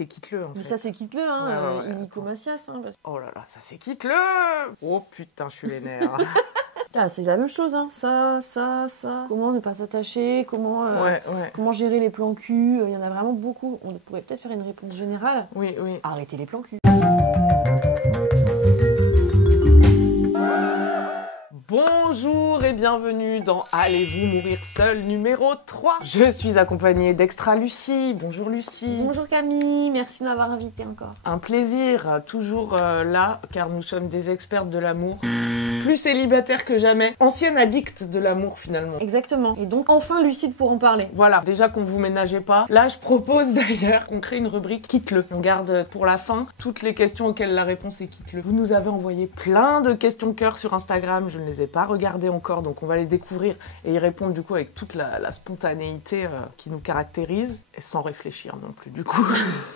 c'est quitte-le, en Mais fait. ça, c'est quitte-le, hein, Ouais, illico Macias. Hein, parce... Oh là là, ça c'est quitte-le. Oh putain, je suis vénère. Ah, c'est la même chose, hein. Ça. Comment ne pas s'attacher, comment gérer les plans cul. Il y en a vraiment beaucoup. On pourrait peut-être faire une réponse générale. Oui. Arrêtez les plans cul. Bonjour et bienvenue dans Allez-vous mourir seul numéro 3. Je suis accompagnée d'Extra Lucie. Bonjour Lucie. Bonjour Camille, merci de m'avoir invitée encore. Un plaisir, toujours là, car nous sommes des expertes de l'amour. Plus célibataires que jamais. Ancienne addicte de l'amour finalement. Exactement. Et donc enfin lucide pour en parler. Voilà, déjà qu'on vous ménageait pas. Là, je propose d'ailleurs qu'on crée une rubrique Quitte-le. On garde pour la fin toutes les questions auxquelles la réponse est Quitte-le. Vous nous avez envoyé plein de questions cœur sur Instagram. Je ne les ai pas regardées encore, donc on va les découvrir et y répondre du coup avec toute la spontanéité qui nous caractérise et sans réfléchir non plus du coup.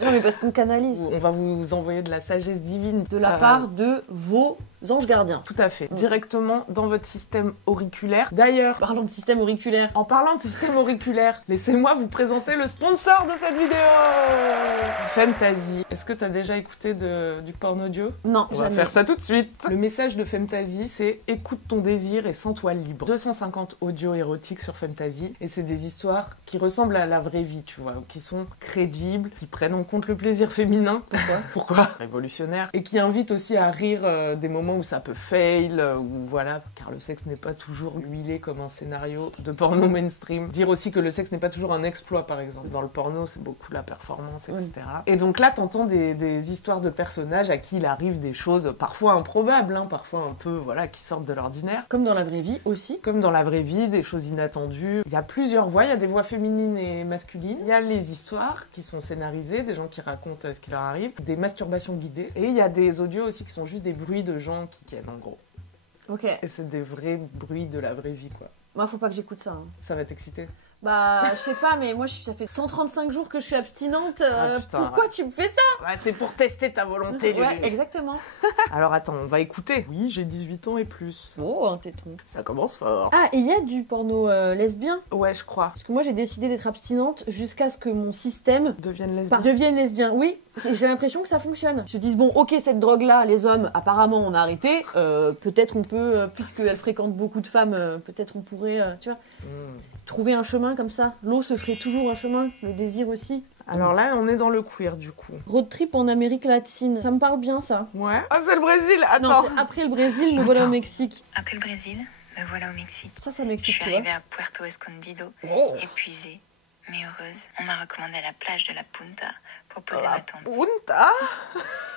Non mais parce qu'on canalise. On va vous envoyer de la sagesse divine. De la part de vos anges gardiens. Tout à fait. Directement dans votre système auriculaire. D'ailleurs, Parlons de système auriculaire. en parlant de système auriculaire, laissez-moi vous présenter le sponsor de cette vidéo. Femtasy. Est-ce que t'as déjà écouté du porn audio? Non, On jamais. va faire ça tout de suite. Le message de Femtasy, c'est écoute ton désir et sens-toi libre. 250 audios érotiques sur Femtasy et c'est des histoires qui ressemblent à la vraie vie, tu vois, qui sont crédibles, qui prennent en compte le plaisir féminin. Pourquoi révolutionnaire. Et qui invitent aussi à rire des moments où ça peut fail, ou voilà, car le sexe n'est pas toujours huilé comme un scénario de porno mainstream. Dire aussi que le sexe n'est pas toujours un exploit, par exemple. Dans le porno, c'est beaucoup la performance, etc. Et donc là, t'entends des histoires de personnages à qui il arrive des choses parfois improbables, hein, parfois un peu, voilà, qui sortent de l'ordinaire. Comme dans la vraie vie aussi. Comme dans la vraie vie, des choses inattendues. Il y a plusieurs voix, il y a des voix féminines et masculines. Il y a les histoires qui sont scénarisées, des gens qui racontent ce qui leur arrive, des masturbations guidées. Et il y a des audios aussi qui sont juste des bruits de gens qui kennent, en gros. Ok. Et c'est des vrais bruits de la vraie vie, quoi. Moi, faut pas que j'écoute ça. Hein. Ça va t'exciter? Bah, je sais pas, mais moi, ça fait 135 jours que je suis abstinente. Putain, pourquoi tu me fais ça? Ouais, c'est pour tester ta volonté, Lulu. Ouais, exactement. Alors attends, on va écouter. Oui, j'ai 18 ans et plus. Oh, un téton. Ça commence fort. Ah, et il y a du porno lesbien? Ouais, je crois. Parce que moi, j'ai décidé d'être abstinente jusqu'à ce que mon système Deviennent lesbiennes. devienne lesbien. Oui, j'ai l'impression que ça fonctionne. Ils se disent, bon, ok, cette drogue-là, les hommes, apparemment, on a arrêté. Peut-être on peut, puisqu'elle fréquente beaucoup de femmes, peut-être on pourrait, tu vois, trouver un chemin comme ça. L'eau se ferait toujours un chemin, le désir aussi. Alors là, on est dans le queer, du coup. Road trip en Amérique latine, ça me parle bien, ça. Ouais. Ah, c'est le Brésil. Non, Attends. c'est après le Brésil, me voilà au Mexique. Après le Brésil, me voilà au Mexique. Ça Je m'excite, suis tu vois. arrivée à Puerto Escondido, épuisée, mais heureuse. On m'a recommandé la plage de la Punta pour poser ma tente. Punta.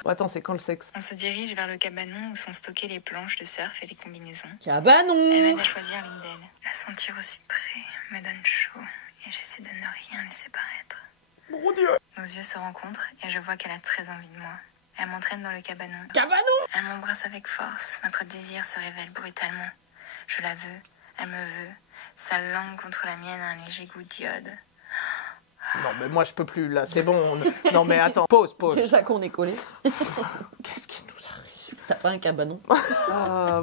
Bon, attends, c'est quand le sexe? On se dirige vers le cabanon où sont stockées les planches de surf et les combinaisons. Cabanon. Elle m'aide à choisir l'une d'elles. La sentir aussi près me donne chaud et j'essaie de ne rien laisser paraître. Mon Dieu. Nos yeux se rencontrent et je vois qu'elle a très envie de moi. Elle m'entraîne dans le cabanon. Cabanon. Elle m'embrasse avec force. Notre désir se révèle brutalement. Je la veux, elle me veut. Sa langue contre la mienne a un léger goût d'iode. Non, mais moi, je peux plus, là. C'est bon. Non, mais attends. Pause. Déjà qu'on est collé. Qu'est-ce qui nous arrive? T'as pas un cabanon.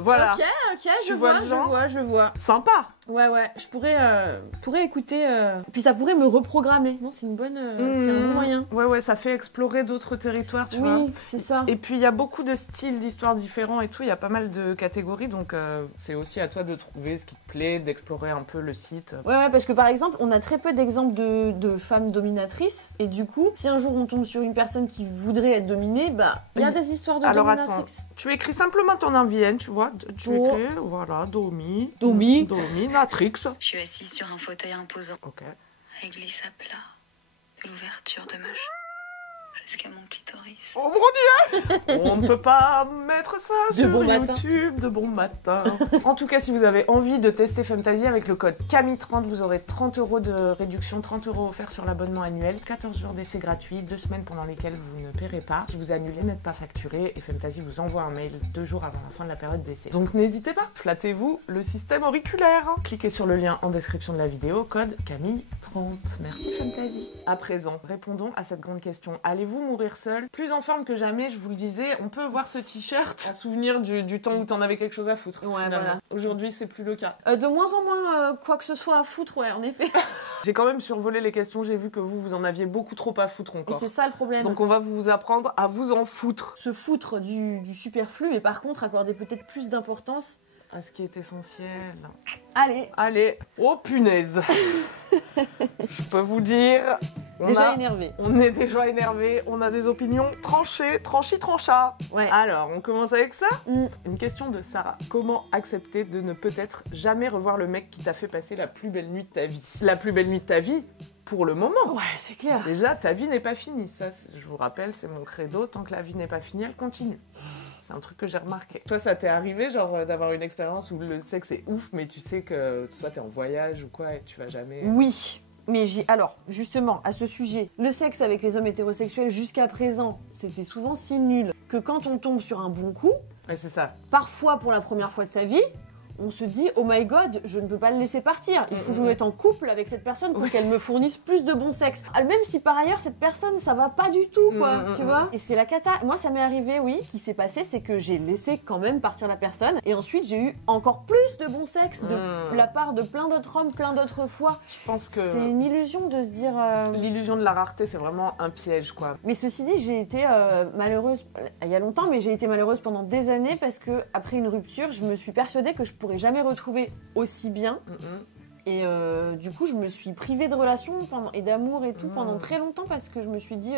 Voilà. Ok, Tu vois le genre je vois. Sympa. Ouais, je pourrais écouter. Puis ça pourrait me reprogrammer. Non, c'est une bonne. C'est un bon moyen. Ouais, ça fait explorer d'autres territoires, tu vois. Oui, c'est ça. Et puis il y a beaucoup de styles, d'histoires différents et tout, il y a pas mal de catégories, donc c'est aussi à toi de trouver ce qui te plaît, d'explorer un peu le site. Ouais, parce que par exemple, on a très peu d'exemples de femmes dominatrices, et du coup, si un jour on tombe sur une personne qui voudrait être dominée, bah, il y a des histoires de Alors dominatrix. attends, tu écris simplement ton ambienne, tu vois, tu écris, voilà, dominatrix. Je suis assise sur un fauteuil imposant. Ok. Elle glisse à plat de l'ouverture de ma chambre jusqu'à mon clitoris. Oh mon Dieu. On ne peut pas mettre ça De sur bon matin. YouTube de bon matin. En tout cas, si vous avez envie de tester Femtasy avec le code CAMI30, vous aurez 30 € de réduction, 30 € offerts sur l'abonnement annuel, 14 jours d'essai gratuit, 2 semaines pendant lesquelles vous ne paierez pas. Si vous annulez, n'êtes pas facturé et Femtasy vous envoie un mail 2 jours avant la fin de la période d'essai. Donc n'hésitez pas, flattez-vous le système auriculaire. Cliquez sur le lien en description de la vidéo, code CAMI30. Merci Femtasy. À présent, répondons à cette grande question. Allez-vous mourir seul? Plus en forme que jamais, je vous le disais. On peut voir ce t-shirt en souvenir du temps où t'en avais quelque chose à foutre. Ouais, finalement. voilà. Aujourd'hui, c'est plus le cas. De moins en moins, quoi que ce soit à foutre, ouais, en effet. J'ai quand même survolé les questions, j'ai vu que vous en aviez beaucoup trop à foutre Et encore. c'est ça le problème. Donc on va vous apprendre à vous en foutre. Se foutre du superflu, mais par contre, accorder peut-être plus d'importance. À ce qui est essentiel. Allez, Oh punaise. Je peux vous dire... énervé. On est déjà énervé, on a des opinions tranchées, trancha. Ouais. Alors, on commence avec ça. Mm. Une question de Sarah. Comment accepter de ne peut-être jamais revoir le mec qui t'a fait passer la plus belle nuit de ta vie? La plus belle nuit de ta vie pour le moment. Ouais, c'est clair. Déjà, ta vie n'est pas finie. Ça, je vous rappelle, c'est mon credo. Tant que la vie n'est pas finie, elle continue. C'est un truc que j'ai remarqué. Toi, ça t'est arrivé, genre, d'avoir une expérience où le sexe est ouf, mais tu sais que soit t'es en voyage ou quoi et tu vas jamais... Oui. Mais alors, justement, à ce sujet, le sexe avec les hommes hétérosexuels jusqu'à présent, c'était souvent si nul que quand on tombe sur un bon coup, Ouais, c'est ça. parfois pour la première fois de sa vie, on se dit « Oh my God, je ne peux pas le laisser partir. Il faut que je me mette en couple avec cette personne pour qu'elle me fournisse plus de bon sexe. » Même si par ailleurs, cette personne, ça va pas du tout, quoi, tu vois. Et c'est la cata. Moi, ça m'est arrivé, oui. Ce qui s'est passé, c'est que j'ai laissé quand même partir la personne. Et ensuite, j'ai eu encore plus de bon sexe de la part de plein d'autres hommes, plein d'autres fois. Je pense que... C'est une illusion de se dire... L'illusion de la rareté, c'est vraiment un piège, quoi. Mais ceci dit, j'ai été malheureuse il y a longtemps, mais j'ai été malheureuse pendant des années parce que après une rupture, je me suis persuadée que je pourrais jamais retrouver aussi bien. Et du coup, je me suis privée de relations et d'amour et tout pendant très longtemps parce que je me suis dit,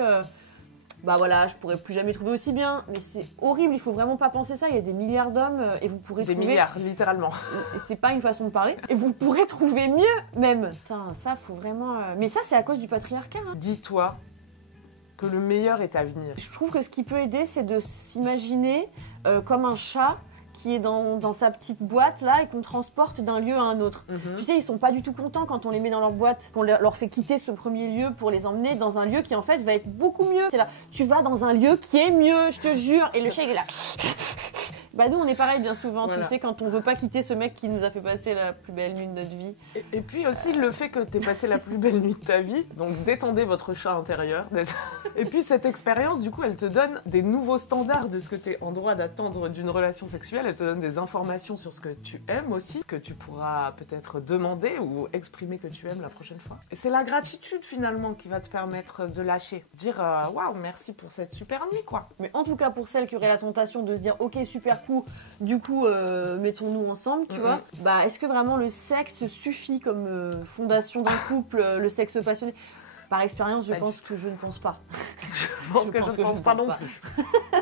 bah voilà, je pourrais plus jamais trouver aussi bien. Mais c'est horrible, il faut vraiment pas penser ça. Il y a des milliards d'hommes et vous pourrez trouver... Des milliards, littéralement. Et c'est pas une façon de parler. Et vous pourrez trouver mieux, même. Putain, ça, faut vraiment... Mais ça, c'est à cause du patriarcat. Hein. Dis-toi que le meilleur est à venir. Je trouve que ce qui peut aider, c'est de s'imaginer comme un chat qui est dans sa petite boîte là et qu'on transporte d'un lieu à un autre. Tu sais, ils sont pas du tout contents quand on les met dans leur boîte, qu'on leur fait quitter ce premier lieu pour les emmener dans un lieu qui en fait va être beaucoup mieux. C'est là, tu vas dans un lieu qui est mieux, je te jure. Et le chat il est là. Bah nous on est pareil bien souvent, voilà. Tu sais, quand on veut pas quitter ce mec qui nous a fait passer la plus belle nuit de notre vie. Et puis aussi le fait que t'aies passé la plus belle nuit de ta vie, donc détendez votre chat intérieur. Et puis cette expérience, du coup, elle te donne des nouveaux standards de ce que t'es en droit d'attendre d'une relation sexuelle, elle te donne des informations sur ce que tu aimes aussi, ce que tu pourras peut-être demander ou exprimer que tu aimes la prochaine fois. Et c'est la gratitude finalement qui va te permettre de lâcher, dire waouh, merci pour cette super nuit quoi. Mais en tout cas pour celles qui auraient la tentation de se dire ok super cool, du coup mettons-nous ensemble, tu vois, bah est-ce que vraiment le sexe suffit comme fondation d'un couple, le sexe passionné? Par expérience, je pense que je ne pense pas. Je pense que je ne pense pas non plus.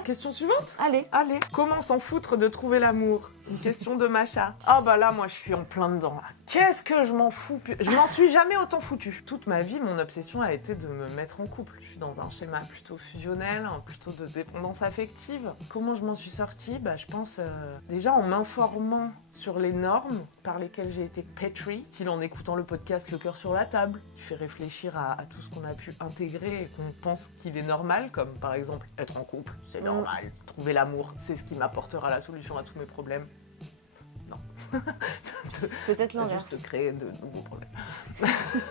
Question suivante. Allez. Comment s'en foutre de trouver l'amour? Une question de Macha. Ah bah là, moi, je suis en plein dedans. Là. Qu'est-ce que je m'en fous? Je m'en suis jamais autant foutue. Toute ma vie, mon obsession a été de me mettre en couple. Je suis dans un schéma plutôt fusionnel, plutôt de dépendance affective. Comment je m'en suis sortie? Bah, je pense déjà en m'informant sur les normes par lesquelles j'ai été pétrie, style en écoutant le podcast Le Cœur sur la table, qui fait réfléchir à tout ce qu'on a pu intégrer et qu'on pense qu'il est normal, comme par exemple être en couple, c'est normal. Trouver l'amour, c'est ce qui m'apportera la solution à tous mes problèmes. Non. Peut-être l'inverse. Juste créer de nouveaux problèmes.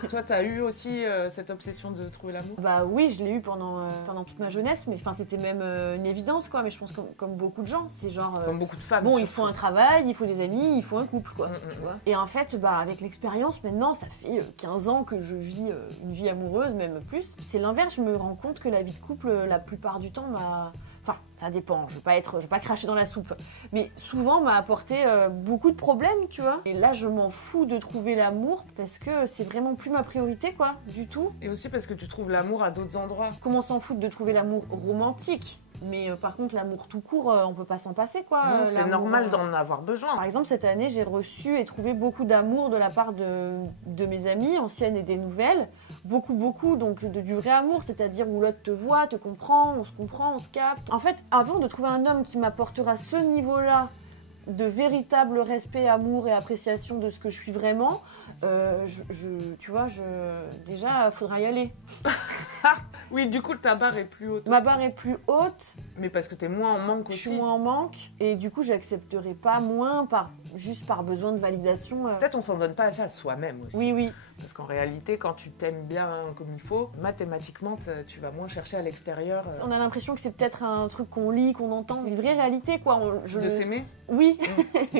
Toi, t'as eu aussi cette obsession de trouver l'amour? Bah oui, je l'ai eu pendant toute ma jeunesse, mais enfin c'était même une évidence quoi. Mais je pense comme beaucoup de gens, c'est genre comme beaucoup de femmes. Bon, il faut un travail, il faut des amis, il faut un couple quoi. Tu vois. Et en fait, bah avec l'expérience maintenant, ça fait 15 ans que je vis une vie amoureuse, même plus. C'est l'inverse. Je me rends compte que la vie de couple, la plupart du temps, enfin, ça dépend, je vais pas cracher dans la soupe, mais souvent m'a apporté beaucoup de problèmes, tu vois. Et là, je m'en fous de trouver l'amour parce que c'est vraiment plus ma priorité, quoi, du tout. Et aussi parce que tu trouves l'amour à d'autres endroits. Comment s'en foutre de trouver l'amour romantique? Mais par contre, l'amour tout court, on peut pas s'en passer, quoi. Non, c'est normal d'en avoir besoin. Par exemple, cette année, j'ai reçu et trouvé beaucoup d'amour de la part de mes amies, anciennes et des nouvelles. Beaucoup, donc du vrai amour, c'est-à-dire où l'autre te voit, te comprend, on se capte. En fait, avant de trouver un homme qui m'apportera ce niveau-là de véritable respect, amour et appréciation de ce que je suis vraiment, tu vois, déjà, faudra y aller. Oui, du coup, ta barre est plus haute. Ma barre est plus haute. Mais parce que t'es moins en manque aussi. Je suis moins en manque. Et du coup, j'accepterai pas moins juste par besoin de validation. Peut-être on s'en donne pas assez à soi-même aussi. Oui, oui. Parce qu'en réalité, quand tu t'aimes bien comme il faut, mathématiquement, tu vas moins chercher à l'extérieur. On a l'impression que c'est peut-être un truc qu'on lit, qu'on entend. C'est une vraie réalité, quoi. De s'aimer. Oui,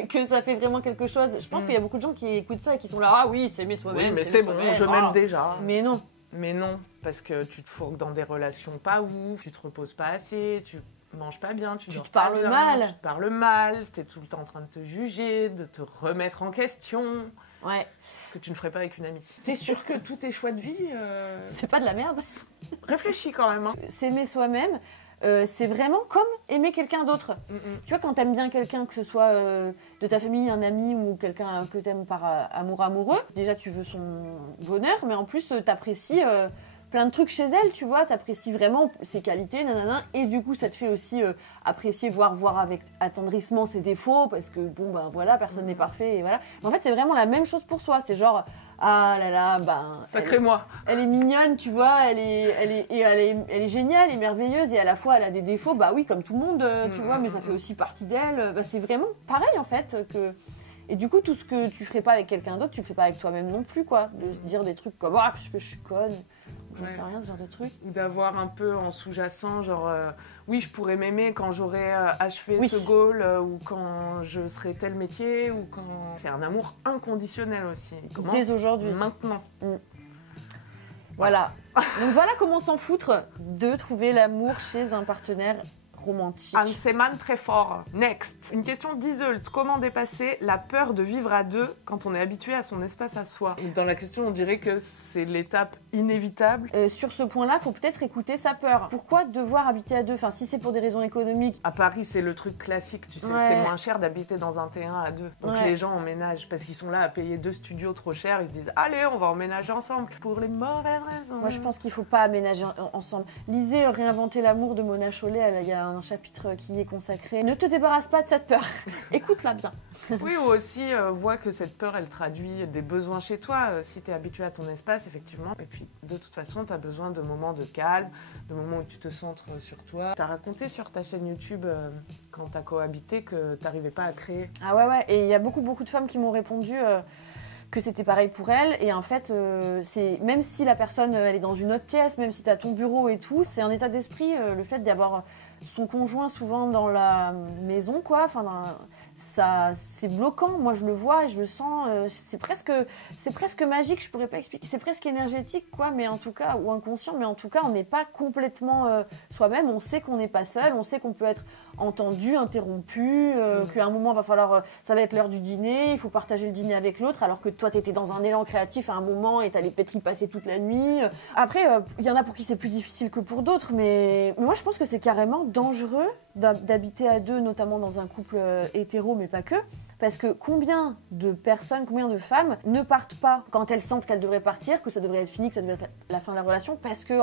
que ça fait vraiment quelque chose. Je pense qu'il y a beaucoup de gens qui écoutent ça et qui sont là, ah oui, s'aimer soi-même. Oui, mais c'est bon, je m'aime déjà. Mais non. Mais non, parce que tu te fourgues dans des relations pas ouf, tu te reposes pas assez, tu manges pas bien, tu te parles mal. Tu te parles mal, t'es tout le temps en train de te juger, de te remettre en question. Ouais. Ce que tu ne ferais pas avec une amie. T'es sûr que tous tes choix de vie... C'est pas de la merde. Réfléchis quand même. Hein. S'aimer soi-même, c'est vraiment comme aimer quelqu'un d'autre. Tu vois, quand t'aimes bien quelqu'un, que ce soit de ta famille, un ami ou quelqu'un que t'aimes par amour amoureux, déjà tu veux son bonheur, mais en plus t'apprécies plein de trucs chez elle, tu vois, t'apprécies vraiment ses qualités, nanana, et du coup ça te fait aussi apprécier, voir avec attendrissement ses défauts, parce que bon ben voilà, personne n'est parfait, et voilà. Mais en fait c'est vraiment la même chose pour soi, c'est genre, ah là là, ben... Sacré-moi. Elle est mignonne, tu vois, elle est géniale et merveilleuse, et à la fois elle a des défauts, bah oui, comme tout le monde, tu vois, mais ça fait aussi partie d'elle, bah, c'est vraiment pareil en fait, que... Et du coup, tout ce que tu ferais pas avec quelqu'un d'autre, tu le fais pas avec toi-même non plus, quoi. De se dire des trucs comme, ah, parce que je suis conne, j'en sais rien, ce genre de trucs. Ou d'avoir un peu en sous-jacent, genre, oui, je pourrais m'aimer quand j'aurai achevé ce goal, ou quand je serai tel métier, ou quand... C'est un amour inconditionnel aussi. Dès aujourd'hui. Maintenant. Voilà. Donc voilà comment s'en foutre de trouver l'amour chez un partenaire romantique. Un séman très fort. Next. Une question d'Iseult. Comment dépasser la peur de vivre à deux quand on est habitué à son espace à soi? Et dans la question, on dirait que c'est l'étape inévitable. Sur ce point-là, il faut peut-être écouter sa peur. Pourquoi devoir habiter à deux? Enfin, si c'est pour des raisons économiques. À Paris, c'est le truc classique, tu sais. Ouais. C'est moins cher d'habiter dans un T1 à deux. Donc les gens emménagent parce qu'ils sont là à payer 2 studios trop cher. Ils se disent, allez, on va emménager ensemble. Pour les mauvaises raisons. Moi, je pense qu'il faut pas aménager ensemble. Lisez Réinventer l'amour de Mona Chollet. Il y a un chapitre qui y est consacré. Ne te débarrasse pas de cette peur. Écoute-la bien. Oui, ou aussi vois que cette peur, elle traduit des besoins chez toi. Si tu es habitué à ton espace, effectivement. Et puis, de toute façon, tu as besoin de moments de calme, de moments où tu te centres sur toi. Tu as raconté sur ta chaîne YouTube, quand tu as cohabité, que tu n'arrivais pas à créer. Ah ouais. Et il y a beaucoup de femmes qui m'ont répondu... que c'était pareil pour elle, et en fait c'est même si la personne elle est dans une autre pièce, même si tu as ton bureau et tout, c'est un état d'esprit, le fait d'avoir son conjoint souvent dans la maison, quoi, enfin ça c'est bloquant. Moi je le vois et je le sens, c'est presque magique, je pourrais pas expliquer, c'est presque énergétique, quoi, mais en tout cas, ou inconscient, mais en tout cas on n'est pas complètement soi-même, on sait qu'on n'est pas seul, on sait qu'on peut être entendu, interrompu, qu'à un moment va falloir, ça va être l'heure du dîner, il faut partager le dîner avec l'autre, alors que toi t'étais dans un élan créatif à un moment et t'allais peut-être y passer toute la nuit. Après il y en a pour qui c'est plus difficile que pour d'autres, mais moi je pense que c'est carrément dangereux d'habiter à deux, notamment dans un couple hétéro, mais pas que, parce que combien de personnes, combien de femmes ne partent pas quand elles sentent qu'elles devraient partir, que ça devrait être fini, que ça devrait être la fin de la relation, parce que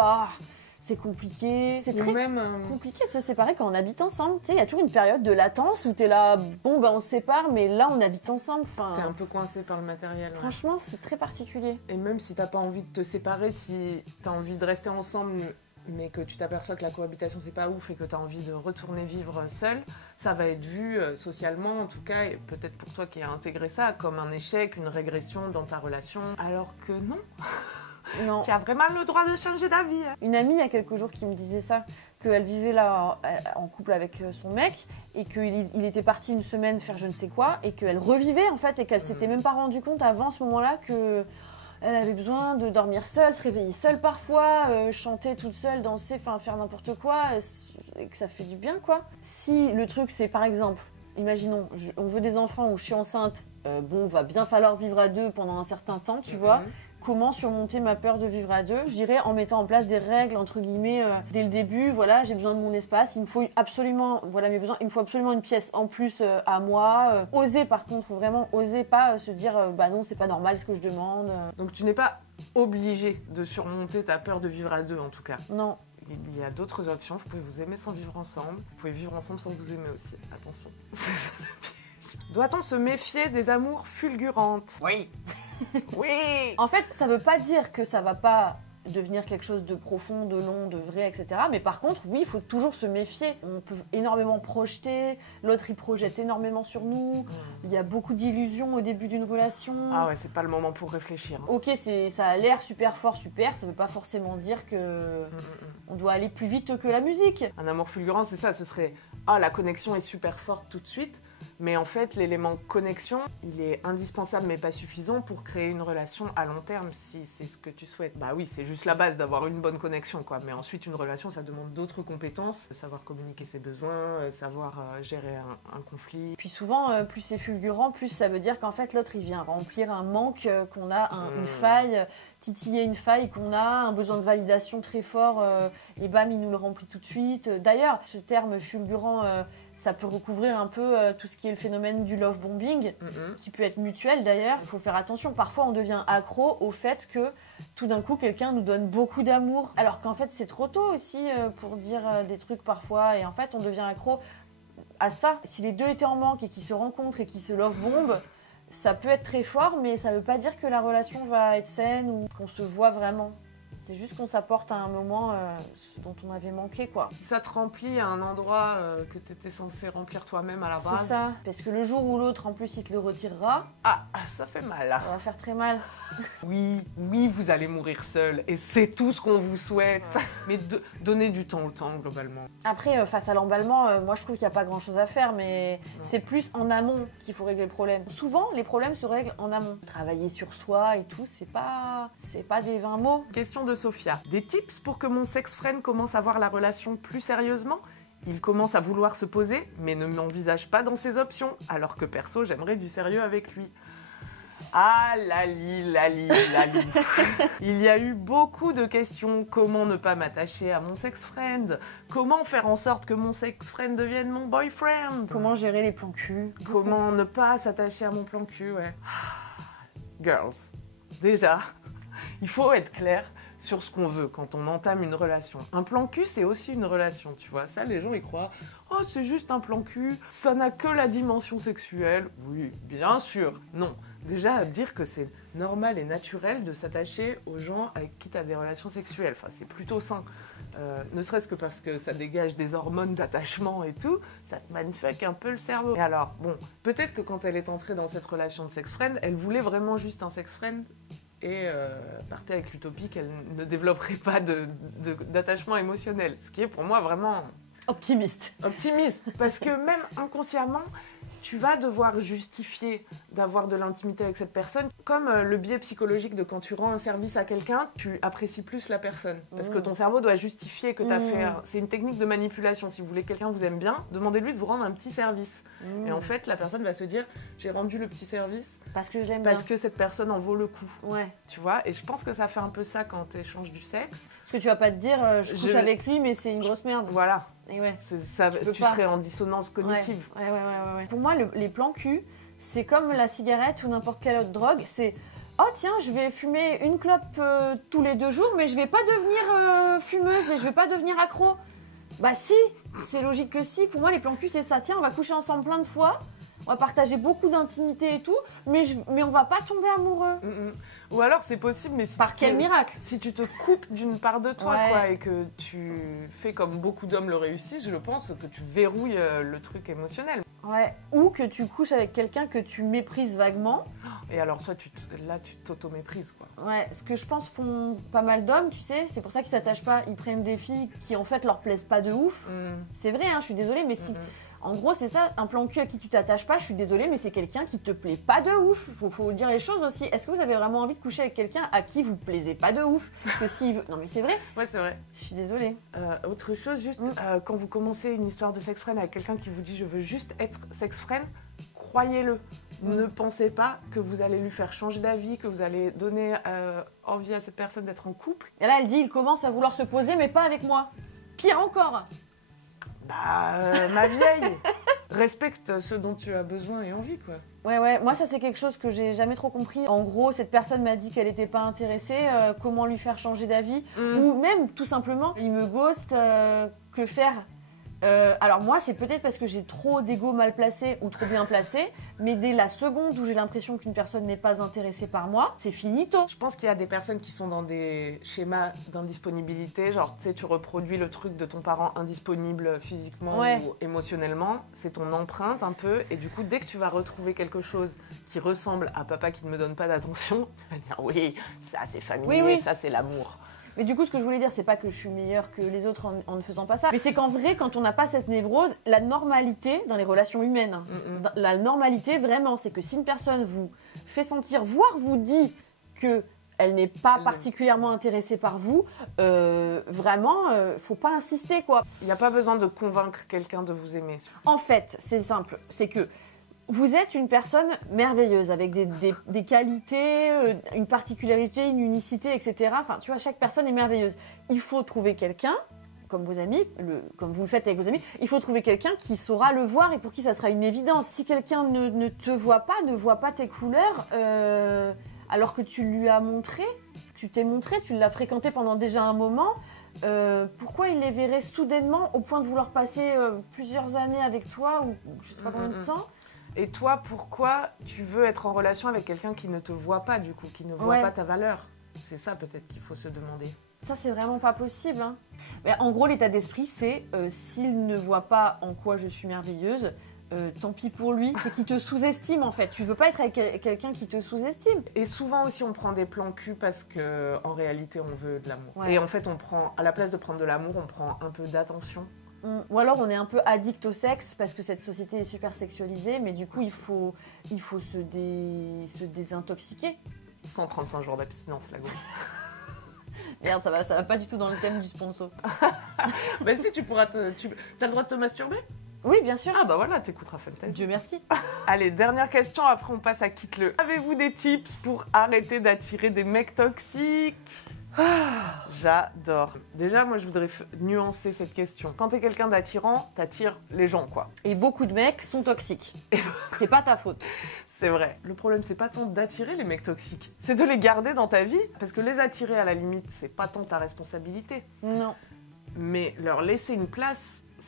c'est compliqué, c'est très compliqué de se séparer quand on habite ensemble. Tu sais, il y a toujours une période de latence où t'es là, bon ben on se sépare, mais là on habite ensemble. Enfin, t'es un peu coincé par le matériel. Franchement, c'est très particulier. Et même si t'as pas envie de te séparer, si t'as envie de rester ensemble, mais que tu t'aperçois que la cohabitation c'est pas ouf et que t'as envie de retourner vivre seul, ça va être vu socialement, en tout cas, et peut-être pour toi qui as intégré ça, comme un échec, une régression dans ta relation, alors que non. Non. Tu as vraiment le droit de changer d'avis. Une amie il y a quelques jours qui me disait ça, qu'elle vivait là en couple avec son mec et qu'il était parti une semaine faire je ne sais quoi et qu'elle revivait en fait et qu'elle s'était même pas rendu compte avant ce moment-là que elle avait besoin de dormir seule, se réveiller seule parfois, chanter toute seule, danser, enfin faire n'importe quoi et que ça fait du bien, quoi. Si le truc c'est par exemple, imaginons, on veut des enfants ou je suis enceinte, bon va bien falloir vivre à deux pendant un certain temps, tu vois. Comment surmonter ma peur de vivre à deux? Je dirais en mettant en place des règles, entre guillemets, dès le début. Voilà, j'ai besoin de mon espace. Il me faut absolument, voilà mes besoins. Il me faut absolument une pièce en plus à moi. Oser, par contre, vraiment oser pas se dire, bah non, c'est pas normal ce que je demande. Donc tu n'es pas obligé de surmonter ta peur de vivre à deux, en tout cas. Non. Il y a d'autres options. Vous pouvez vous aimer sans vivre ensemble. Vous pouvez vivre ensemble sans vous aimer aussi. Attention. Doit-on se méfier des amours fulgurantes? Oui. Oui. En fait, ça veut pas dire que ça va pas devenir quelque chose de profond, de long, de vrai, etc. Mais par contre, oui, il faut toujours se méfier. On peut énormément projeter, l'autre il projette énormément sur nous, il y a beaucoup d'illusions au début d'une relation. Ah ouais, c'est pas le moment pour réfléchir. Ok, ça a l'air super fort, super, ça veut pas forcément dire que on doit aller plus vite que la musique. Un amour fulgurant, c'est ça, ce serait « Ah, la connexion est super forte tout de suite », mais en fait, l'élément connexion, il est indispensable mais pas suffisant pour créer une relation à long terme si c'est ce que tu souhaites. Bah oui, c'est juste la base d'avoir une bonne connexion, quoi. Mais ensuite, une relation, ça demande d'autres compétences, savoir communiquer ses besoins, savoir gérer un conflit. Puis souvent, plus c'est fulgurant, plus ça veut dire qu'en fait, l'autre, il vient remplir un manque qu'on a, une faille, titiller une faille qu'on a, un besoin de validation très fort, et bam, il nous le remplit tout de suite. D'ailleurs, ce terme fulgurant... ça peut recouvrir un peu tout ce qui est le phénomène du love bombing, qui peut être mutuel d'ailleurs. Il faut faire attention, parfois on devient accro au fait que tout d'un coup quelqu'un nous donne beaucoup d'amour, alors qu'en fait c'est trop tôt aussi pour dire des trucs parfois, et en fait on devient accro à ça. Si les deux étaient en manque et qu'ils se rencontrent et qu'ils se love bombent, ça peut être très fort, mais ça veut pas dire que la relation va être saine ou qu'on se voit vraiment. C'est juste qu'on s'apporte à un moment ce dont on avait manqué, quoi. Si ça te remplit à un endroit que tu étais censé remplir toi-même à la base... C'est ça. Parce que le jour où l'autre, en plus, il te le retirera... Ah, ça fait mal. Ça va faire très mal. Oui, vous allez mourir seul. Et c'est tout ce qu'on vous souhaite. Mais donnez du temps au temps, globalement. Après, face à l'emballement, moi, je trouve qu'il n'y a pas grand-chose à faire. Mais c'est plus en amont qu'il faut régler le problème. Souvent, les problèmes se règlent en amont. Travailler sur soi et tout, c'est pas des vains mots. Question de Sophia. Des tips pour que mon sex-friend commence à voir la relation plus sérieusement ? Il commence à vouloir se poser, mais ne m'envisage pas dans ses options, alors que perso, j'aimerais du sérieux avec lui. Ah, Lali. Il y a eu beaucoup de questions. Comment ne pas m'attacher à mon sex-friend ? Comment faire en sorte que mon sex-friend devienne mon boyfriend ? Comment gérer les plans cul ? Comment ne pas s'attacher à mon plan cul, ouais. Girls, déjà, il faut être clair sur ce qu'on veut quand on entame une relation. Un plan cul, c'est aussi une relation, tu vois. Ça, les gens y croient. Oh, c'est juste un plan cul. Ça n'a que la dimension sexuelle. Oui, bien sûr. Non. Déjà, dire que c'est normal et naturel de s'attacher aux gens avec qui tu as des relations sexuelles. Enfin, c'est plutôt sain. Ne serait-ce que parce que ça dégage des hormones d'attachement et tout, ça te magnifique un peu le cerveau. Et alors, bon, peut-être que quand elle est entrée dans cette relation de sex-friend, elle voulait vraiment juste un sex-friend et partait avec l'utopie qu'elle ne développerait pas d'attachement émotionnel. Ce qui est pour moi vraiment... Optimiste, parce que même inconsciemment, tu vas devoir justifier d'avoir de l'intimité avec cette personne. Comme le biais psychologique de quand tu rends un service à quelqu'un, tu apprécies plus la personne. Parce que ton cerveau doit justifier que tu as fait... C'est une technique de manipulation. Si vous voulez que quelqu'un vous aime bien, demandez-lui de vous rendre un petit service. Et en fait, la personne va se dire, j'ai rendu le petit service parce que je l'aime bien. Parce que cette personne en vaut le coup. Ouais. Tu vois ? Et je pense que ça fait un peu ça quand tu échanges du sexe. Parce que tu vas pas te dire, je couche avec lui, mais c'est une grosse merde. Voilà. Et ouais. Tu serais en dissonance cognitive. Ouais. Pour moi, les plans cul, c'est comme la cigarette ou n'importe quelle autre drogue. C'est, oh tiens, je vais fumer une clope tous les 2 jours, mais je vais pas devenir fumeuse et je vais pas devenir accro. Bah si, c'est logique que si. Pour moi, les plans cul, c'est ça. Tiens, on va coucher ensemble plein de fois. On va partager beaucoup d'intimité et tout, mais on va pas tomber amoureux. Ou alors c'est possible, mais par quel miracle ? Si tu te coupes d'une part de toi, quoi, et que tu fais comme beaucoup d'hommes le réussissent, je pense que tu verrouilles le truc émotionnel. Ouais. Ou que tu couches avec quelqu'un que tu méprises vaguement. Et alors toi, tu t'auto-méprises, quoi. Ouais, ce que je pense font pas mal d'hommes, tu sais, c'est pour ça qu'ils s'attachent pas. Ils prennent des filles qui en fait leur plaisent pas de ouf. C'est vrai, hein, je suis désolée, mais si... En gros, c'est ça, un plan cul à qui tu t'attaches pas, je suis désolée, mais c'est quelqu'un qui te plaît pas de ouf. Faut dire les choses aussi. Est-ce que vous avez vraiment envie de coucher avec quelqu'un à qui vous plaisez pas de ouf ? Parce que s'il veut... Non mais c'est vrai. Ouais, c'est vrai. Je suis désolée. Autre chose, juste, quand vous commencez une histoire de sex-friend avec quelqu'un qui vous dit « je veux juste être sex-friend », croyez-le. Ne pensez pas que vous allez lui faire changer d'avis, que vous allez donner envie à cette personne d'être en couple. Et là, elle dit « il commence à vouloir se poser, mais pas avec moi ». Pire encore. Bah, ma vieille, respecte ce dont tu as besoin et envie, quoi. Ouais, moi ça c'est quelque chose que j'ai jamais trop compris. En gros, cette personne m'a dit qu'elle était pas intéressée, comment lui faire changer d'avis ? Ou même, tout simplement, il me ghost, que faire ? Alors moi, c'est peut-être parce que j'ai trop d'ego mal placé ou trop bien placé, mais dès la seconde où j'ai l'impression qu'une personne n'est pas intéressée par moi, c'est finito. Je pense qu'il y a des personnes qui sont dans des schémas d'indisponibilité, genre tu sais, tu reproduis le truc de ton parent indisponible physiquement ou émotionnellement, c'est ton empreinte un peu, et du coup dès que tu vas retrouver quelque chose qui ressemble à papa qui ne me donne pas d'attention, tu vas dire oui, ça c'est familier, ça c'est l'amour. Mais du coup, ce que je voulais dire, c'est pas que je suis meilleure que les autres en ne faisant pas ça, mais c'est qu'en vrai, quand on n'a pas cette névrose, la normalité dans les relations humaines, la normalité vraiment, c'est que si une personne vous fait sentir, voire vous dit que elle n'est pas particulièrement intéressée par vous, vraiment, faut pas insister, quoi. Il n'y a pas besoin de convaincre quelqu'un de vous aimer. En fait, c'est simple, c'est que vous êtes une personne merveilleuse, avec des qualités, une particularité, une unicité, etc. Enfin, tu vois, chaque personne est merveilleuse. Il faut trouver quelqu'un, comme vos amis, comme vous le faites avec vos amis, il faut trouver quelqu'un qui saura le voir et pour qui ça sera une évidence. Si quelqu'un ne te voit pas, ne voit pas tes couleurs, alors que tu lui as montré, tu t'es montré, tu l'as fréquenté pendant déjà un moment, pourquoi il les verrait soudainement au point de vouloir passer plusieurs années avec toi ou je sais pas combien de temps? Et toi, pourquoi tu veux être en relation avec quelqu'un qui ne te voit pas, du coup, qui ne voit pas ta valeur? C'est ça peut-être qu'il faut se demander. Ça, c'est vraiment pas possible. Hein. Mais en gros, l'état d'esprit, c'est s'il ne voit pas en quoi je suis merveilleuse, tant pis pour lui. C'est qu'il te sous-estime, en fait. Tu veux pas être avec quelqu'un qui te sous-estime. Et souvent aussi, on prend des plans cul parce qu'en réalité, on veut de l'amour. Ouais. Et en fait, on prend, à la place de prendre de l'amour, on prend un peu d'attention. Ou alors on est un peu addict au sexe parce que cette société est super sexualisée, mais du coup il faut se désintoxiquer. 135 jours d'abstinence, la gauche. Merde, ça va pas du tout dans le thème du sponsor. Bah si, tu as le droit de te masturber? Oui, bien sûr. Ah bah voilà, t'écouteras Fantasy. Dieu merci. Allez, dernière question, après on passe à Quitte-le. Avez-vous des tips pour arrêter d'attirer des mecs toxiques? J'adore. Déjà, moi, je voudrais nuancer cette question. Quand t'es quelqu'un d'attirant, t'attires les gens, quoi. Et beaucoup de mecs sont toxiques. C'est pas ta faute. C'est vrai. Le problème, c'est pas tant d'attirer les mecs toxiques, c'est de les garder dans ta vie. Parce que les attirer, à la limite, c'est pas tant ta responsabilité. Non. Mais leur laisser une place,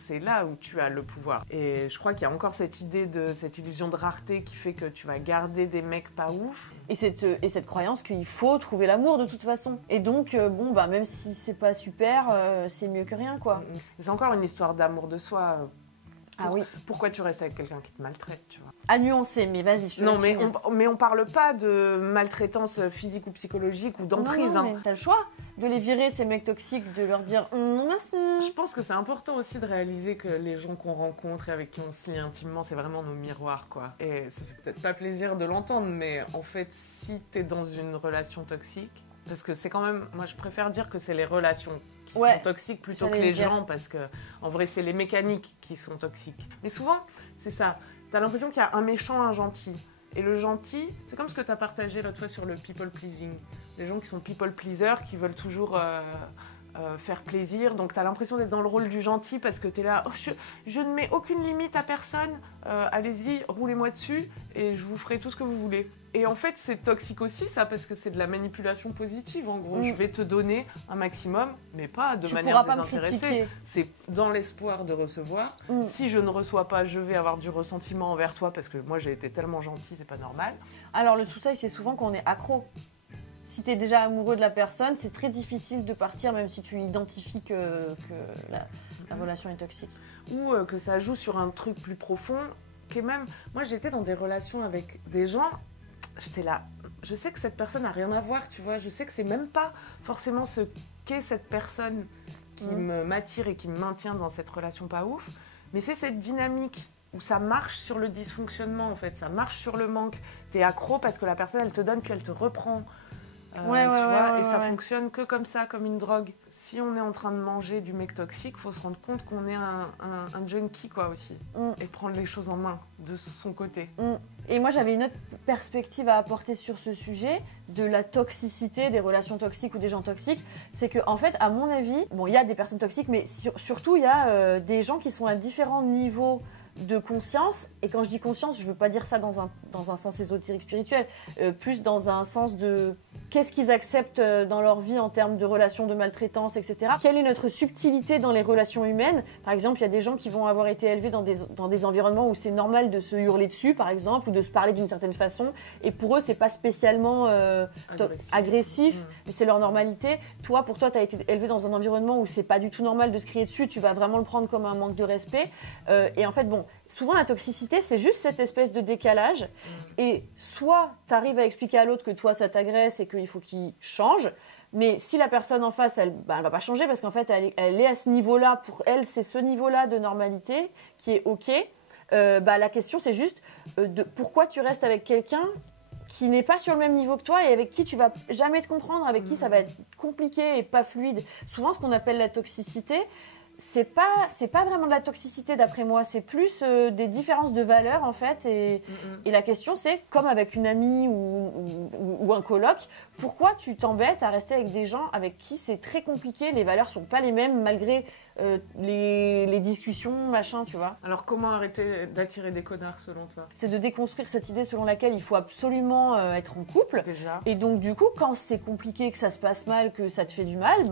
c'est là où tu as le pouvoir. Et je crois qu'il y a encore cette idée cette illusion de rareté qui fait que tu vas garder des mecs pas ouf. Et cette croyance qu'il faut trouver l'amour de toute façon. Et donc, même si c'est pas super, c'est mieux que rien, quoi. C'est encore une histoire d'amour de soi. Ah oui. Pourquoi tu restes avec quelqu'un qui te maltraite, tu vois? À nuancer, mais vas-y, je te Non, laisse mais on parle pas de maltraitance physique ou psychologique ou d'emprise. Non, mais t'as le choix de les virer, ces mecs toxiques, de leur dire non merci. Je pense que c'est important aussi de réaliser que les gens qu'on rencontre et avec qui on se lie intimement, c'est vraiment nos miroirs, quoi. Et ça fait peut-être pas plaisir de l'entendre, mais en fait, si t'es dans une relation toxique, parce que c'est quand même, moi je préfère dire que c'est les relations qui sont toxiques plutôt que les gens, parce que en vrai c'est les mécaniques qui sont toxiques. Mais souvent, c'est ça. T'as l'impression qu'il y a un méchant, un gentil. Et le gentil, c'est comme ce que t'as partagé l'autre fois sur le people pleasing. Les gens qui sont people pleasers, qui veulent toujours faire plaisir. Donc t'as l'impression d'être dans le rôle du gentil parce que t'es là, oh, je ne mets aucune limite à personne. Allez-y, roulez-moi dessus et je vous ferai tout ce que vous voulez. Et en fait, c'est toxique aussi, ça, parce que c'est de la manipulation positive, en gros. Je vais te donner un maximum, mais pas de manière désintéressée. C'est dans l'espoir de recevoir. Si je ne reçois pas, je vais avoir du ressentiment envers toi, parce que moi, j'ai été tellement gentille, c'est pas normal. Alors, le sous-seuil, c'est souvent qu'on est accro. Si tu es déjà amoureux de la personne, c'est très difficile de partir, même si tu identifies que la relation est toxique. Ou que ça joue sur un truc plus profond, qui est même... Moi, j'étais dans des relations avec des gens... J'étais là, je sais que cette personne n'a rien à voir, tu vois, je sais que c'est même pas forcément ce qu'est cette personne qui m'attire et qui me maintient dans cette relation pas ouf, mais c'est cette dynamique où ça marche sur le dysfonctionnement, en fait, ça marche sur le manque. T'es accro parce que la personne, elle te donne puis elle te reprend. Tu vois, et ça fonctionne que comme ça, comme une drogue. Si on est en train de manger du mec toxique, faut se rendre compte qu'on est un junkie, quoi, aussi. Et prendre les choses en main de son côté. Et moi, j'avais une autre perspective à apporter sur ce sujet de la toxicité, des relations toxiques ou des gens toxiques. C'est que, en fait, à mon avis, bon, il y a des personnes toxiques, mais surtout, il y a des gens qui sont à différents niveaux de conscience. Et quand je dis conscience, je veux pas dire ça dans un sens ésotérique spirituel, plus dans un sens de qu'est-ce qu'ils acceptent dans leur vie en termes de relations de maltraitance, etc. Quelle est notre subtilité dans les relations humaines? Par exemple, il y a des gens qui vont avoir été élevés dans des environnements où c'est normal de se hurler dessus, par exemple, ou de se parler d'une certaine façon, et pour eux, c'est pas spécialement agressif, mais c'est leur normalité. Toi, pour toi, tu as été élevé dans un environnement où c'est pas du tout normal de se crier dessus, tu vas vraiment le prendre comme un manque de respect. Et en fait, bon, souvent la toxicité, c'est juste cette espèce de décalage. Et soit tu arrives à expliquer à l'autre que toi, ça t'agresse et qu'il faut qu'il change. Mais si la personne en face, elle va pas changer parce qu'en fait, elle est à ce niveau-là. Pour elle, c'est ce niveau-là de normalité qui est OK. La question, c'est juste pourquoi tu restes avec quelqu'un qui n'est pas sur le même niveau que toi et avec qui tu vas jamais te comprendre, avec qui ça va être compliqué et pas fluide. Souvent, ce qu'on appelle la toxicité, c'est pas vraiment de la toxicité d'après moi, c'est plus des différences de valeurs en fait. Et la question c'est, comme avec une amie ou un coloc, pourquoi tu t'embêtes à rester avec des gens avec qui c'est très compliqué, les valeurs sont pas les mêmes malgré les discussions, machin, tu vois. Alors comment arrêter d'attirer des connards selon toi? C'est de déconstruire cette idée selon laquelle il faut absolument être en couple. Déjà. Et donc du coup, quand c'est compliqué, que ça se passe mal, que ça te fait du mal,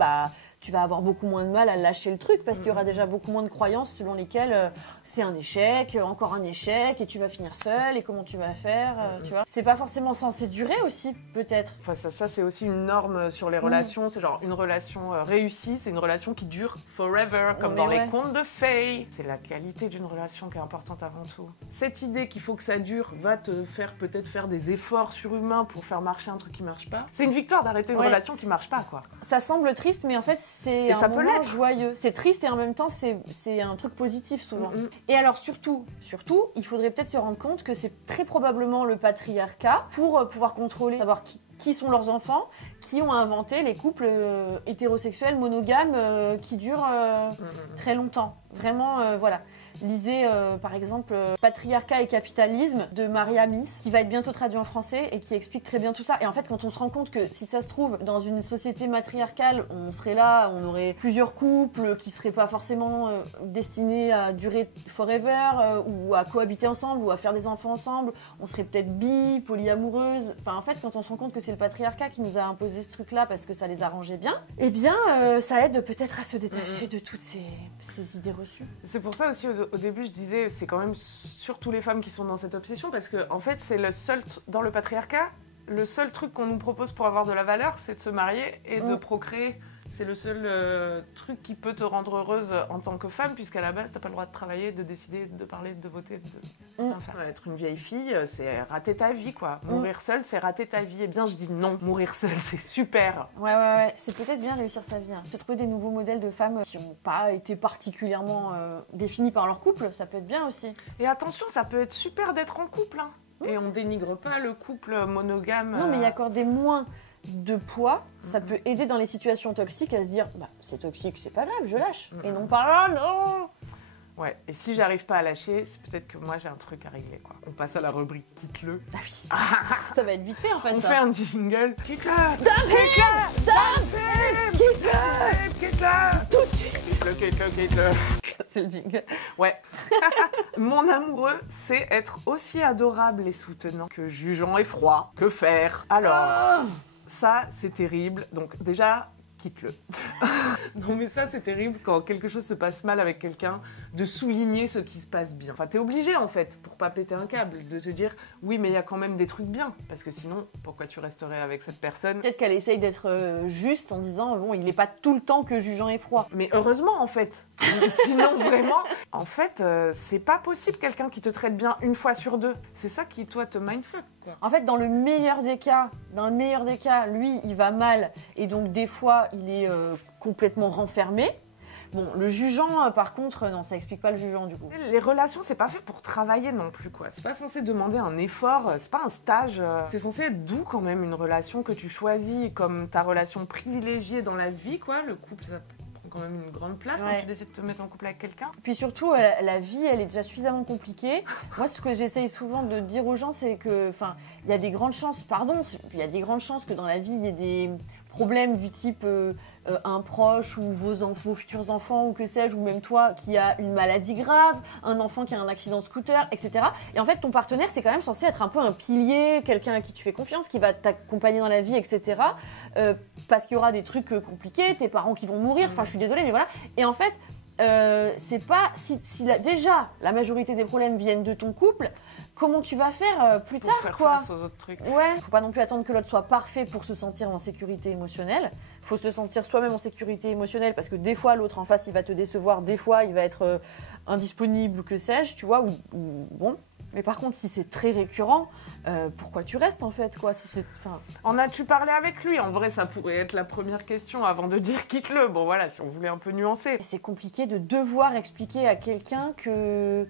tu vas avoir beaucoup moins de mal à lâcher le truc parce qu'il y aura déjà beaucoup moins de croyances selon lesquelles c'est un échec, encore un échec, et tu vas finir seul, et comment tu vas faire, tu vois. C'est pas forcément censé durer aussi, peut-être. Enfin, ça c'est aussi une norme sur les relations. C'est genre une relation réussie, c'est une relation qui dure forever, comme dans les contes de fées. C'est la qualité d'une relation qui est importante avant tout. Cette idée qu'il faut que ça dure va te faire peut-être faire des efforts surhumains pour faire marcher un truc qui marche pas. C'est une victoire d'arrêter une relation qui marche pas, quoi. Ça semble triste, mais en fait c'est un moment joyeux. C'est triste et en même temps c'est un truc positif souvent. Et alors surtout, il faudrait peut-être se rendre compte que c'est très probablement le patriarcat pour pouvoir contrôler, savoir qui sont leurs enfants, qui ont inventé les couples hétérosexuels monogames qui durent très longtemps. Vraiment, voilà. Lisez par exemple Patriarcat et capitalisme de Maria Miss, qui va être bientôt traduit en français et qui explique très bien tout ça. Et en fait, quand on se rend compte que si ça se trouve, dans une société matriarcale, on serait là, on aurait plusieurs couples qui seraient pas forcément destinés à durer forever ou à cohabiter ensemble ou à faire des enfants ensemble. On serait peut-être polyamoureuse. Enfin, en fait, quand on se rend compte que c'est le patriarcat qui nous a imposé ce truc-là parce que ça les arrangeait bien, eh bien, ça aide peut-être à se détacher de toutes ces idées reçues. C'est pour ça aussi, au début, je disais, c'est quand même surtout les femmes qui sont dans cette obsession, parce que en fait, c'est le seul, dans le patriarcat, le seul truc qu'on nous propose pour avoir de la valeur, c'est de se marier et de procréer. C'est le seul truc qui peut te rendre heureuse en tant que femme, puisqu'à la base, t'as pas le droit de travailler, de décider, de parler, de voter, Enfin, être une vieille fille, c'est rater ta vie, quoi. Mourir seule, c'est rater ta vie. Eh bien, je dis non, mourir seule, c'est super. Ouais. C'est peut-être bien réussir sa vie. Se trouver des nouveaux modèles de femmes qui n'ont pas été particulièrement définis par leur couple, ça peut être bien aussi. Et attention, ça peut être super d'être en couple, hein. Et on dénigre pas le couple monogame. Non, mais il y a accorder moins de poids, ça peut aider dans les situations toxiques à se dire c'est toxique, c'est pas grave, je lâche. Et non pas non. Ouais, et si j'arrive pas à lâcher, c'est peut-être que moi j'ai un truc à régler, quoi. On passe à la rubrique quitte-le. Ah oui. Ça va être vite fait en fait. On fait un jingle. Quitte-le. Quitte-le. Tout de suite. Quitte-le. Ça c'est le jingle. Ouais. Mon amoureux, c'est être aussi adorable et soutenant que jugeant et froid. Que faire? Alors, ça c'est terrible. Donc déjà, quitte-le. Non mais ça c'est terrible quand quelque chose se passe mal avec quelqu'un, de souligner ce qui se passe bien. Enfin t'es obligé en fait, pour pas péter un câble, de te dire oui mais il y a quand même des trucs bien, parce que sinon pourquoi tu resterais avec cette personne? Peut-être qu'elle essaye d'être juste en disant bon il est pas tout le temps que jugeant et froid. Mais heureusement en fait, sinon vraiment, en fait c'est pas possible quelqu'un qui te traite bien une fois sur deux. C'est ça qui toi te mindfuck, quoi. En fait dans le meilleur des cas, lui il va mal et donc des fois il est complètement renfermé. Bon, le jugeant, par contre, non, ça explique pas le jugeant, du coup. Les relations, c'est pas fait pour travailler non plus, quoi. C'est pas censé demander un effort, c'est pas un stage. C'est censé être doux, quand même, une relation que tu choisis comme ta relation privilégiée dans la vie, quoi. Le couple, ça prend quand même une grande place quand tu décides de te mettre en couple avec quelqu'un. Puis surtout, la vie, elle est déjà suffisamment compliquée. Moi, ce que j'essaye souvent de dire aux gens, c'est que, enfin, il y a des grandes chances, que dans la vie, il y ait des problèmes du type un proche ou vos futurs enfants ou que sais-je, ou même toi qui a une maladie grave, un enfant qui a un accident de scooter, etc. Et en fait, ton partenaire, c'est quand même censé être un peu un pilier, quelqu'un à qui tu fais confiance, qui va t'accompagner dans la vie, etc. Parce qu'il y aura des trucs compliqués, tes parents qui vont mourir, enfin je suis désolée, mais voilà. Et en fait, c'est pas déjà la majorité des problèmes viennent de ton couple, comment tu vas faire plus tard, faire quoi. face aux autres trucs. Ouais, faut pas non plus attendre que l'autre soit parfait pour se sentir en sécurité émotionnelle. Faut se sentir soi-même en sécurité émotionnelle parce que des fois l'autre en face il va te décevoir, des fois il va être indisponible ou que sais-je, tu vois, ou bon. Mais par contre, si c'est très récurrent, pourquoi tu restes en fait, quoi, si c'est, enfin... En as-tu parlé avec lui? En vrai, ça pourrait être la première question avant de dire quitte-le. Bon voilà, si on voulait un peu nuancer. Et c'est compliqué de devoir expliquer à quelqu'un que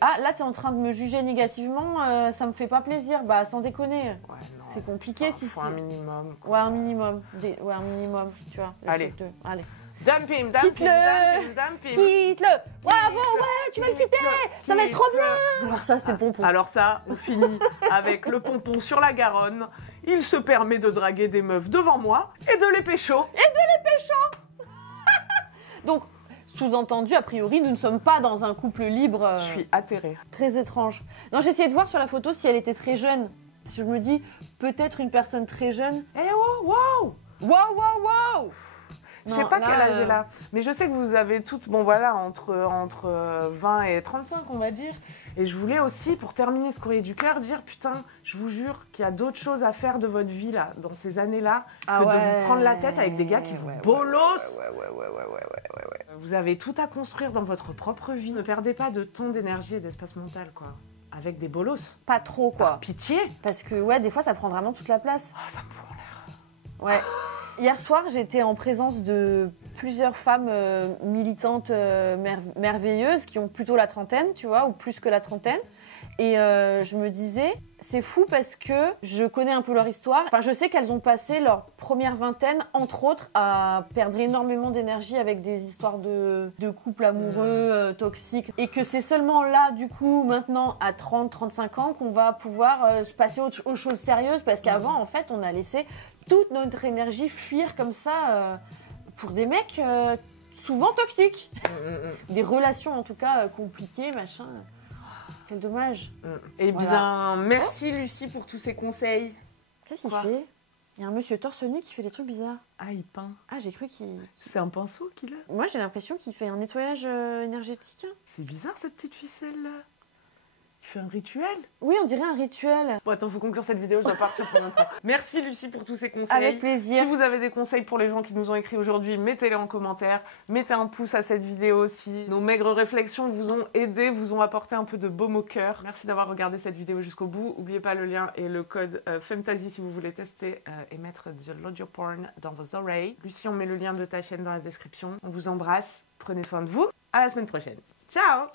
ah là t'es en train de me juger négativement, ça me fait pas plaisir, bah sans déconner. Ouais, non. C'est compliqué si faut c'est un minimum. Quoi. Ouais, un minimum, ouais, un minimum, tu vois. Allez. Allez. Dump him. Quitte-le. Bravo, ouais, tu vas le quitter. Ça va être trop bien. Alors ça, c'est le pompon. Alors ça, on finit avec le pompon sur la Garonne. Il se permet de draguer des meufs devant moi et de les pécho. Donc, sous-entendu, a priori, nous ne sommes pas dans un couple libre. Je suis atterrée. Très étrange. Non, j'ai essayé de voir sur la photo si elle était très jeune. Je me dis, peut-être une personne très jeune. Eh oh, wow. Waouh. Je sais pas quel âge elle a, mais je sais que vous avez toutes, bon voilà, entre 20 et 35 on va dire. Et je voulais aussi, pour terminer ce courrier du cœur, dire putain, je vous jure qu'il y a d'autres choses à faire de votre vie là, dans ces années-là, que de vous prendre la tête avec des gars qui vous bolossent. Ouais. Vous avez tout à construire dans votre propre vie. Ne perdez pas de temps, d'énergie et d'espace mental, quoi. Avec des bolosses. Pas trop, quoi. Par pitié. Parce que, ouais, des fois, ça prend vraiment toute la place. Ah, ça me fout en l'air. Ouais. Hier soir, j'étais en présence de plusieurs femmes militantes merveilleuses qui ont plutôt la trentaine, tu vois, ou plus que la trentaine. Et je me disais, c'est fou parce que je connais un peu leur histoire. Enfin, je sais qu'elles ont passé leur première vingtaine, entre autres, à perdre énormément d'énergie avec des histoires de couples amoureux toxiques. Et que c'est seulement là, du coup, maintenant, à 30-35 ans, qu'on va pouvoir se passer aux choses sérieuses. Parce qu'avant, en fait, on a laissé toute notre énergie fuir comme ça pour des mecs souvent toxiques. Des relations, en tout cas, compliquées, machin. Quel dommage. Eh bien, merci Lucie pour tous ces conseils. Qu'est-ce qu'il fait? Il y a un monsieur torse nu qui fait des trucs bizarres. Ah, il peint. Ah, j'ai cru qu'il... C'est un pinceau qu'il a? Moi, j'ai l'impression qu'il fait un nettoyage énergétique. C'est bizarre cette petite ficelle-là. Il fait un rituel? Oui, on dirait un rituel. Bon, attends, faut conclure cette vidéo, je dois partir pour longtemps. Merci Lucie pour tous ces conseils. Avec plaisir. Si vous avez des conseils pour les gens qui nous ont écrit aujourd'hui, mettez-les en commentaire. Mettez un pouce à cette vidéo aussi. Nos maigres réflexions vous ont aidé, vous ont apporté un peu de baume au cœur. Merci d'avoir regardé cette vidéo jusqu'au bout. N'oubliez pas le lien et le code Femtasy si vous voulez tester et mettre de l'audio porn dans vos oreilles. Lucie, on met le lien de ta chaîne dans la description. On vous embrasse. Prenez soin de vous. À la semaine prochaine. Ciao!